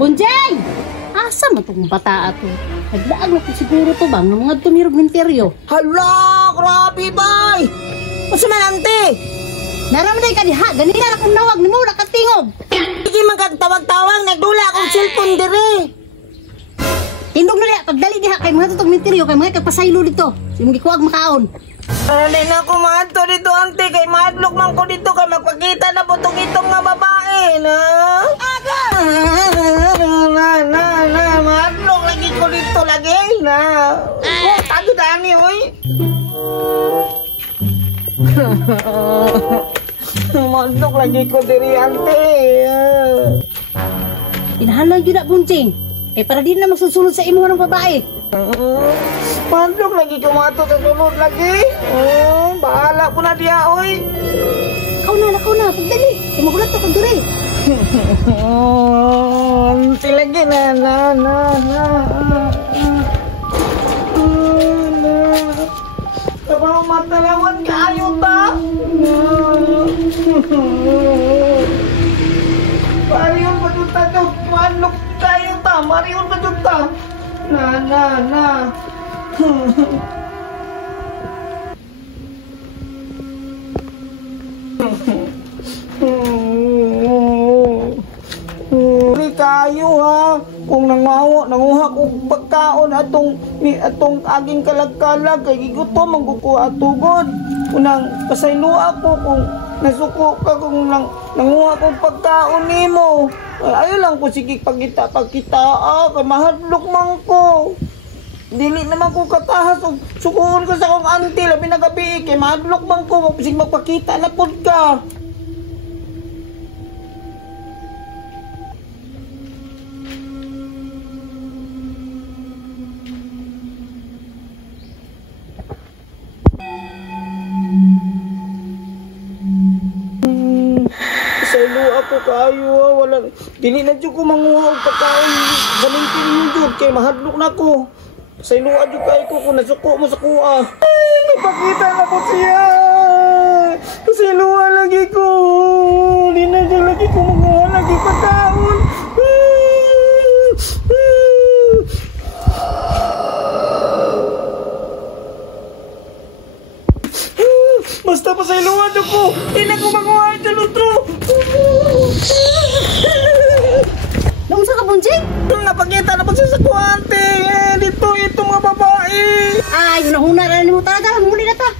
Bunjeng! Asa man itong bata ato? Naglaag na po siguro to bang ng mga tumirog minteryo. Hala, grabe bay! Masa man, ante? Naramday ka diha, ganina na kong nawag ni mo, nakatingog. Hindi man kagtawag-tawag, nagdula akong cellphone dire. Tindog na diha, pagdali diha kay mga tutong minteryo, kay mga kagpasaylo dito. Simong gikuwag makaon. Hindi na ako maadto dito, ante, kay maadlok man ko dito, kay magpakita na po itong nga babae, na? Aga! Maadlok lagi ko dito, lagi, na? Oh, tago dani, oy. Maadlok lagi ko diri, ante. Inahalang yun na, Bunjeng. Eh, para di na magsusunod sa imo ng babae. Maadlok lagi ko mga ito sa sunod lagi. Bahala po na diya, oy. Ikaw na, pagdali. Eh, magulat to kag diri. Lagi na. Kapag matalawan ka, ayaw ta. Marion pa dun ta, maadlok kayo ta. Marion pa dun ta. Na. Kayo ha, kung nanguha ko pagkaon atong aging kalag-kalag kay gigutom ang gukuha atugod. Unang pasaylo ako kung nasuko ka kung nanguha kong pagkaon nimo. Ayaw lang ko sige pagkita kay mahadlok man ko. Dili naman ko katahas og sukuon ko sa akong auntie labi na gabi kay mahadlok man ko sig magpakita na pud ka. Saylo ako kayo wala dili na jud ko manguha og pagkaon gamintin mo jud kay mahadlok na ko. Saylo jud kay ko kung nasuko mo sa kuha. Ay, napakita na po siya. Saylo lagi ko. Di na jud lagi ko manguha lagi pagkaon. Basta pa saylo jud ko. Di na ko manguha jud lutro. Naunsa ka, Bunjeng? Napakita na pagsasakuante. Dito itong mga babae. Ay, hunahuna na mo talaga. Muli na ta.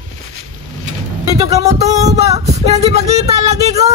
Dito ka mo to ba? Hindi pakita lagi ko.